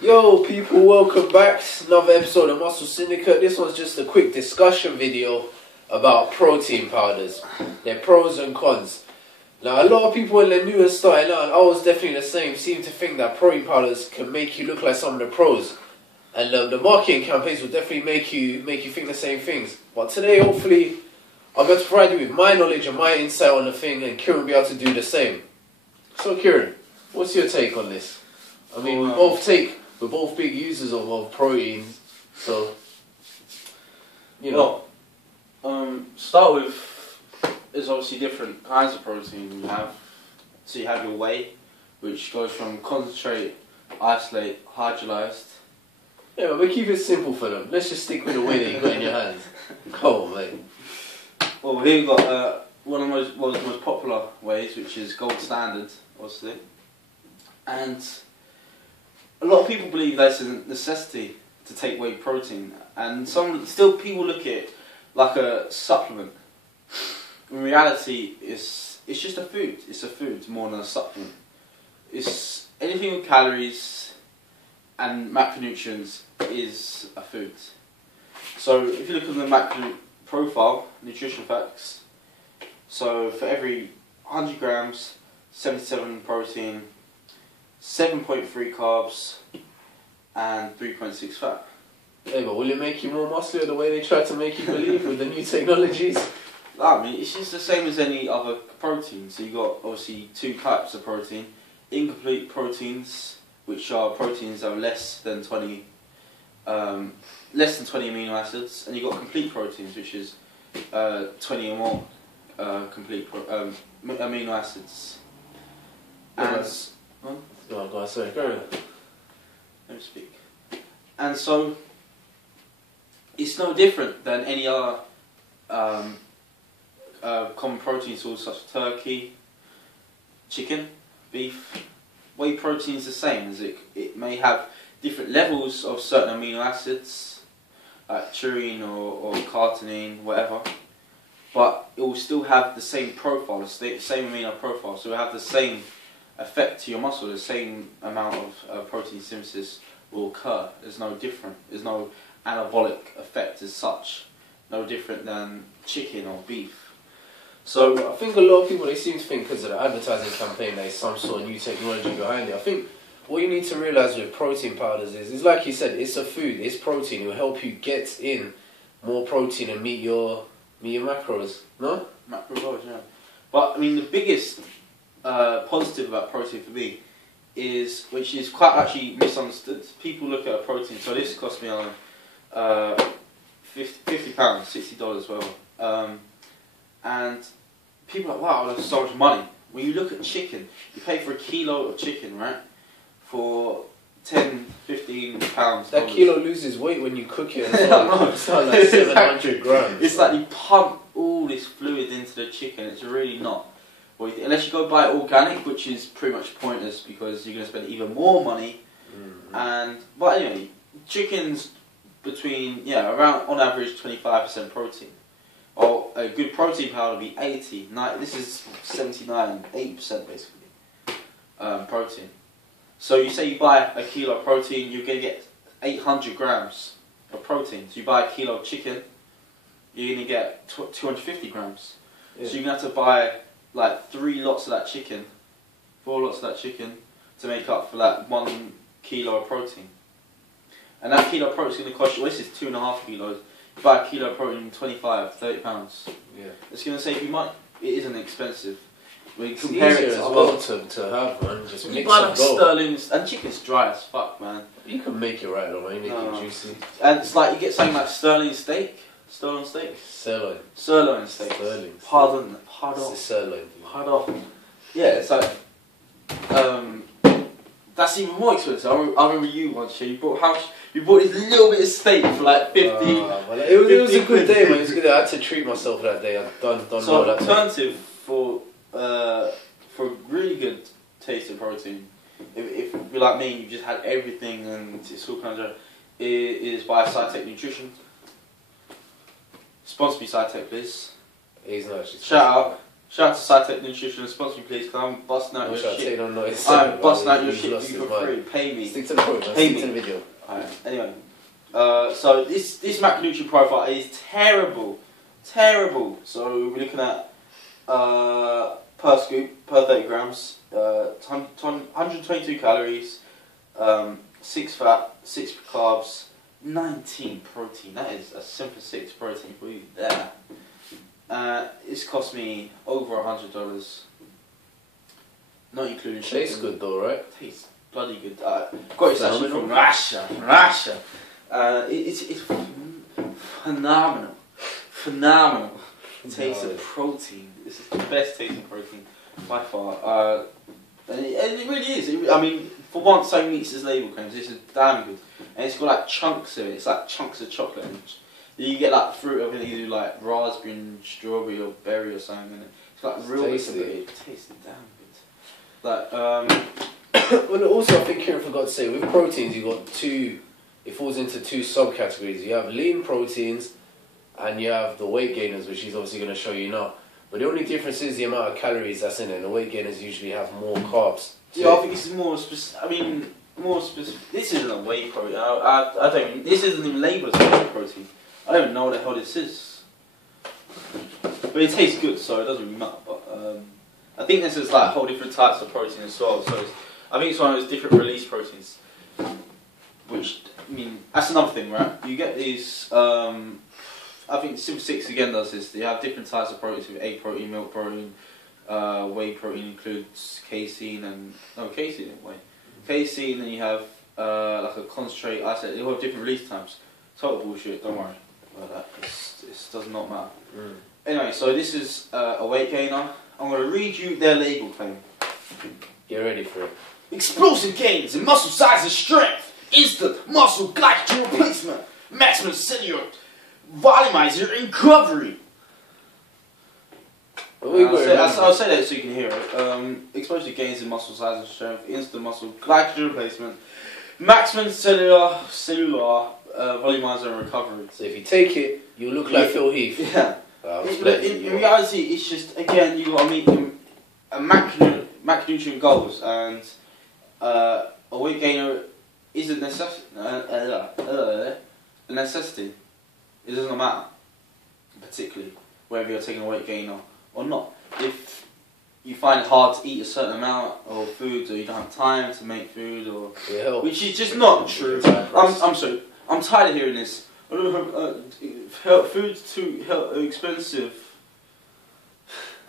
Yo people, welcome back to another episode of Muscle Syndicate. This one's just a quick discussion video about protein powders, their pros and cons. Now a lot of people when they're new and starting out, and I was definitely the same, seem to think that protein powders can make you look like some of the pros. And the marketing campaigns will definitely make you think the same things. But today hopefully I'll be able to provide you with my knowledge and my insight on the thing, and Kieran will be able to do the same. So Kieran, what's your take on this? I mean, we're both big users of proteins, so you know. Well, start with, there's obviously different kinds of protein you have. So you have your whey, which goes from concentrate, isolate, hydrolyzed. Yeah, but we keep it simple for them. Let's just stick with the whey that you got in your hands. Go on, mate. Well, here we've got one of the most popular wheys, which is gold standard, obviously. And a lot of people believe that's a necessity to take whey protein, and people look at it like a supplement. In reality, it's just a food. It's a food more than a supplement. It's anything with calories and macronutrients is a food. So if you look at the macro profile, nutrition facts, so for every 100 grams, 77 protein, 7.3 carbs, and 3.6 fat. Hey, but will it make you more muscular the way they try to make you believe with the new technologies? I mean, it's just the same as any other protein. So you got obviously two types of protein: incomplete proteins, which are proteins that are less than 20 amino acids, and you got complete proteins, which is 20 or more complete amino acids. And Go on, sorry, go on. Let me speak. And so it's no different than any other common protein source such as turkey, chicken, beef. Whey protein is the same, as it may have different levels of certain amino acids, like taurine or carnitine, whatever, but it will still have the same profile, the same amino profile, so it will have the same effect to your muscle. The same amount of protein synthesis will occur. There's no different. There's no anabolic effect as such. No different than chicken or beef. So I think a lot of people, they seem to think because of the advertising campaign there's some sort of new technology behind it. I think what you need to realise with protein powders is like you said, it's a food, it's protein. It will help you get in more protein and meet your macros. No? Macros, yeah. But I mean, the biggest positive about protein for me is, which is quite actually misunderstood. People look at a protein. So this cost me on £50, $60, whatever. And people are like, wow, that's so much money. When you look at chicken, you pay for a kilo of chicken, right? For £10, £15. That kilo loses weight when you cook it as well. It's not like 700 grams. It's like you pump all this fluid into the chicken. It's really not. Unless you go buy organic, which is pretty much pointless because you're going to spend even more money. But anyway, chicken's between around on average 25% protein. Or a good protein powder would be 80, 90. This is 79, 80% basically protein. So you say you buy a kilo of protein, you're going to get 800 grams of protein. So you buy a kilo of chicken, you're going to get 250 grams. Yeah. So you're going to have to buy like 3 lots of that chicken, 4 lots of that chicken to make up for that 1 kilo of protein. And that kilo of protein is going to cost you, well, this is 2.5 kilos. You buy a kilo of protein, £25, £30. Yeah. It's going to save you money. It isn't expensive. We compare it as well to have, man. Just mix buy and go. Sterling's, and chicken's dry as fuck, man. You can make it right, though, man. You make it juicy. And it's like you get something like Sterling steak. Sirloin. Sirloin steak. Pardon. It's sirloin. Pardon. Yeah, it's like that's even more expensive. I remember you once. You bought this little bit of steak for like 50. It was a good day, man. It was good. I had to treat myself that day. I've done so well an alternative for really good taste of protein. If you're like me, you just had everything and it's all kind of is by SciTech Nutrition. Sponsor me, SciTech, please. He's not actually. Shout out. Shout out to SciTech Nutrition, sponsor me please, because I'm busting out I wish your I'd shit. taken on notice. I'm busting out your He's shit lost for you his for mind. free. Pay me. Stick to the point, man. Pay Stick me. to the video. Alright, anyway. So this macronutrient profile is terrible. Terrible. So we're looking at per scoop, per 30 grams, 122 calories, 6 fat, 6 carbs, 19 protein. That is a simple 6 protein for you there. It's cost me over $100. Not including shipping. Tastes good though, right? Tastes bloody good. Got it actually from Russia. It's phenomenal. Phenomenal taste of protein. This is the best tasting protein by far. And it really is. I mean, for once, so meets its label claims. This is damn good. And it's got like chunks of it. It's like chunks of chocolate. And you get like fruit of it. You do like raspberry and strawberry or berry or something. And it's like real tasty. It tastes damn good. Like Well, also I think Kieran forgot to say, with proteins you got two. It falls into two subcategories. You have lean proteins, and you have the weight gainers, which he's obviously going to show you now. But the only difference is the amount of calories that's in it. The weight gainers usually have more carbs. Yeah, I think this is more specific. I mean, more specific. This isn't a whey protein. I don't even. This isn't even labelled as whey protein. I don't even know what the hell this is. But it tastes good, so it doesn't really matter. But I think this is like whole different types of protein as well. So I think it's one of those different release proteins. Which, I mean, that's another thing, right? You get these. I think Super 6 again does this. They have different types of proteins with egg protein, milk protein, whey protein includes casein and casein in whey. Casein, and you have like a concentrate isolate. They all have different release times. Total bullshit. Don't worry about that. This does not matter. Anyway, so this is a weight gainer. I'm going to read you their label claim. Get ready for it. Explosive gains in muscle size and strength. Instant muscle glycogen replacement. Maximum cellular volumizer and recovery. I'll say that so you can hear it. Explosive gains in muscle size and strength. Instant muscle glycogen replacement. Maximum cellular volumizer and recovery. So if you take it, you look like Phil Heath. Yeah. In reality, it's just, again, you got to meet a macronutrient goals, and a weight gainer is a necessity. It doesn't matter, particularly, whether you're taking a weight gainer or not. If you find it hard to eat a certain amount of food, or you don't have time to make food, or which is just not true. I'm sorry. I'm tired of hearing this. Food's too expensive.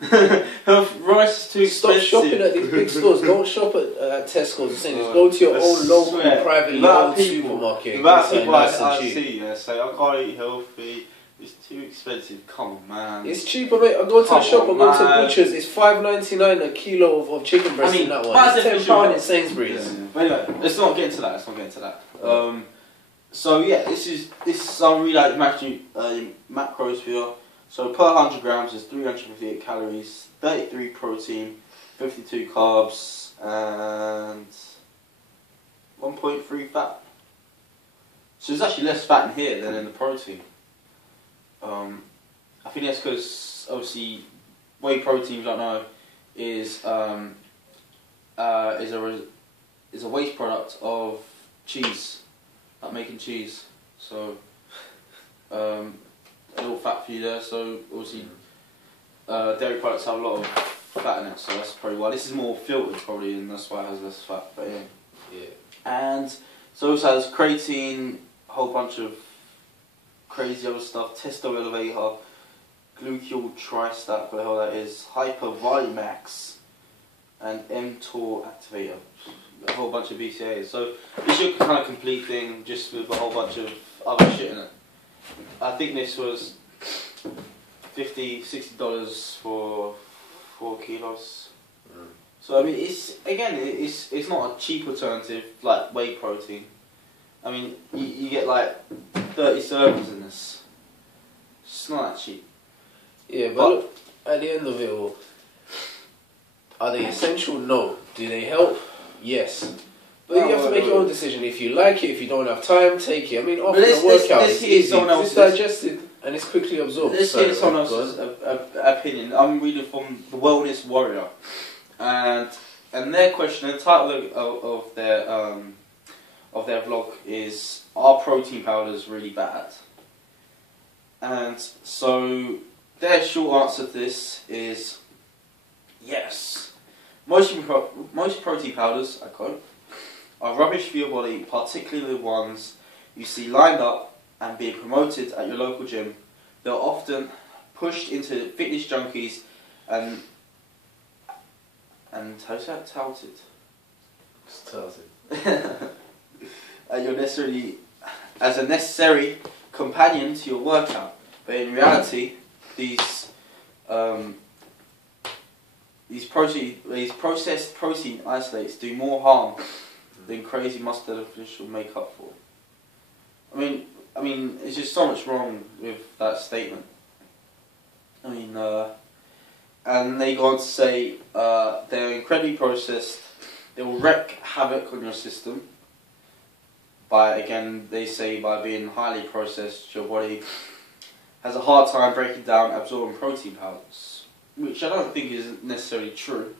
Rice is too expensive. Stop shopping at these big stores. Don't shop at Tesco's. Just go to your own local, privately owned supermarket. The amount of people I see say, I can't eat healthy. It's too expensive. Come on, man. It's cheaper, mate. I go to the shop. I go to the butcher's. It's $5.99 a kilo of chicken breast in that one. It's £10 in Sainsbury's. Yeah. But anyway, let's not get into that. So yeah, this is I'll read out macros for you. So per 100 grams is 358 calories, 33 protein, 52 carbs, and 1.3 fat. So there's actually less fat in here than in the protein. I think that's because obviously whey protein, you don't know, is a waste product of cheese, like making cheese. So a little fat for you there. So obviously dairy products have a lot of fat in it, so that's probably why. This is more filtered probably, and that's why it has less fat. But yeah. And so it also has creatine, a whole bunch of crazy other stuff, testo elevator, glucyl tristat, what the hell that is, hypervolumax, and mTOR activator, a whole bunch of BCAAs. So it's your kind of complete thing, just with a whole bunch of other shit in it. I think this was $50, $60 for 4 kilos. So I mean, it's not a cheap alternative like whey protein. I mean, you get like 30 servings in this. It's not that cheap. Yeah, but look, at the end of it all, are they essential? No. Do they help? Yes. But you have to make your own decision. If you like it, if you don't have time, take it. I mean, after the workout, it's easy. It's digested. and it's quickly absorbed. Let's Sorry, hear someone go else's on. opinion. I'm reading from the Wellness Warrior, and their question, the title of their vlog is, "Are protein powders really bad?" And so their short answer to this is yes. Most protein powders, I quote, are rubbish for your body, particularly the ones you see lined up and being promoted at your local gym. They're often pushed into fitness junkies and how's that touted? It's touted. You're necessarily as a necessary companion to your workout, but in reality, these processed protein isolates do more harm than crazy mustard official make up for. I mean, it's just so much wrong with that statement. I mean, and they go on to say they're incredibly processed. They will wreak havoc on your system. By being highly processed, your body has a hard time breaking down, absorbing protein powders, which I don't think is necessarily true,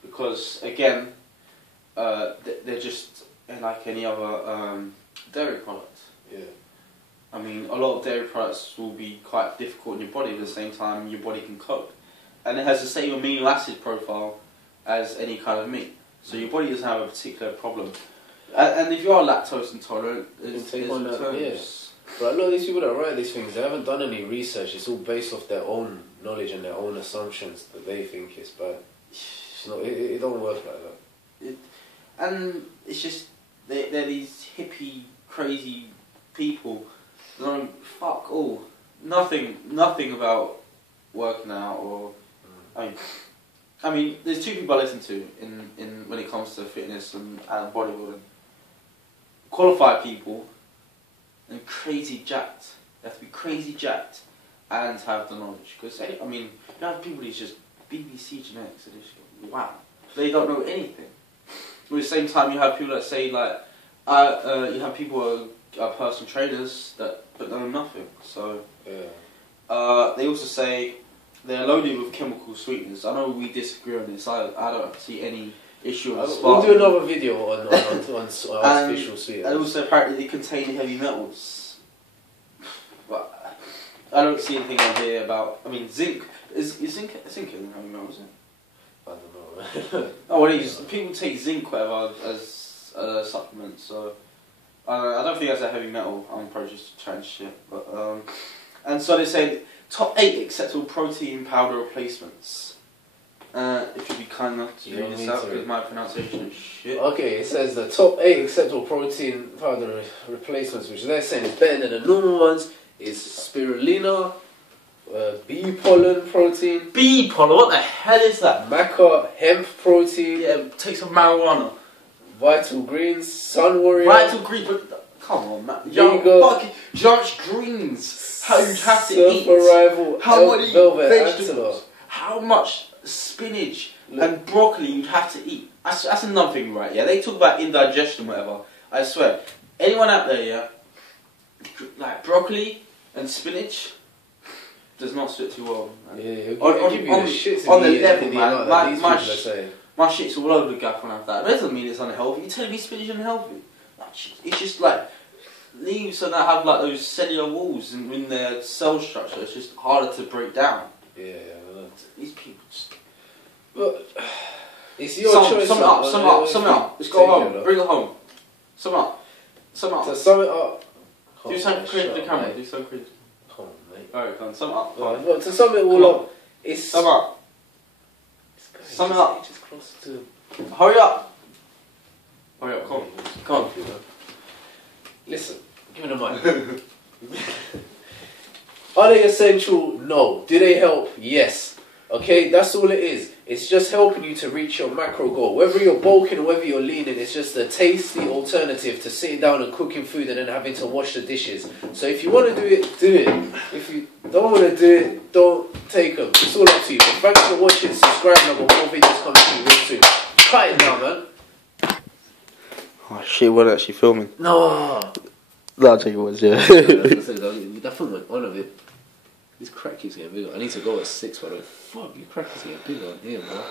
because again, they're just like any other dairy product. Yeah. I mean, a lot of dairy products will be quite difficult in your body, but at the same time, your body can cope, and it has the same amino acid profile as any kind of meat, so your body doesn't have a particular problem. And if you are lactose intolerant, there's alternatives. But a lot of these people that write these things, they haven't done any research. It's all based off their own knowledge and their own assumptions that they think is bad. It don't work like that. And it's just they're these hippie, crazy people. They don't fuck all. Nothing about working out or. I mean, there's two people I listen to in when it comes to fitness and bodybuilding. Qualified people and crazy jacked. They have to be crazy jacked and have the knowledge. Because, I mean, you have people who's just BBC genetics and just go, wow. They don't know anything. But at the same time, you have people that say, like, you have people who are personal trainers but know nothing. So, yeah. they also say they're loaded with chemical sweeteners. I know we disagree on this. I don't see any issue on the We'll do another video on artificial sweeteners. And also apparently they contain heavy metals. But I don't see anything on here about. I mean, zinc is zinc in heavy metals, isn't it? I don't know. Oh, well, people take zinc whatever as a supplement. So I don't think that's a heavy metal. I'm probably just trying shit. But and so they say top 8 acceptable protein powder replacements. If you'd be kind enough to read this out, because my pronunciation is shit. Okay, it says the top 8 acceptable protein powder replacements, which they're saying is better than the normal ones, is spirulina, bee pollen protein. Bee pollen? What the hell is that? Maca hemp protein. Yeah, take some marijuana. Vital greens, sun warrior. Vital greens, but come on, man. Judge greens. How you have to eat. Arrival, how much vegetables? Antler. How much spinach and broccoli you'd have to eat. That's another thing, right? Yeah, they talk about indigestion, whatever. I swear, anyone out there, yeah, like broccoli and spinach does not sit too well. Man. Yeah, on the level, man. My shit's all over the gap when I have that. That doesn't mean it's unhealthy. You're telling me spinach is unhealthy? It's just like leaves that have like those cellular walls in their cell structure. It's just harder to break down. Yeah. These people just... But it's your choice. Sum it up. Let's go home. Bring it home. Sum up. To sum it up. Do something creative to the camera. Do something creative. Come on, mate. Alright, come on. Sum it up. Well, to sum it all up, it's... Sum up. Sum it up. Just closer to... Hurry up. Hurry up, come on. Listen, give me the mic. Are they essential? No. Do they help? Yes. Okay, that's all it is. It's just helping you to reach your macro goal. Whether you're bulking or whether you're leaning, it's just a tasty alternative to sitting down and cooking food and then having to wash the dishes. So if you want to do it, do it. If you don't want to do it, don't take them. It's all up to you. But thanks for watching. Subscribe now, but more videos coming to you real soon. Cut it now, man. Oh shit, we're actually filming. No. I'll tell you what, yeah. That film went on of it. This crack keeps getting bigger. I need to go at 6, by the way. Fuck, your crack is getting bigger on here, bro.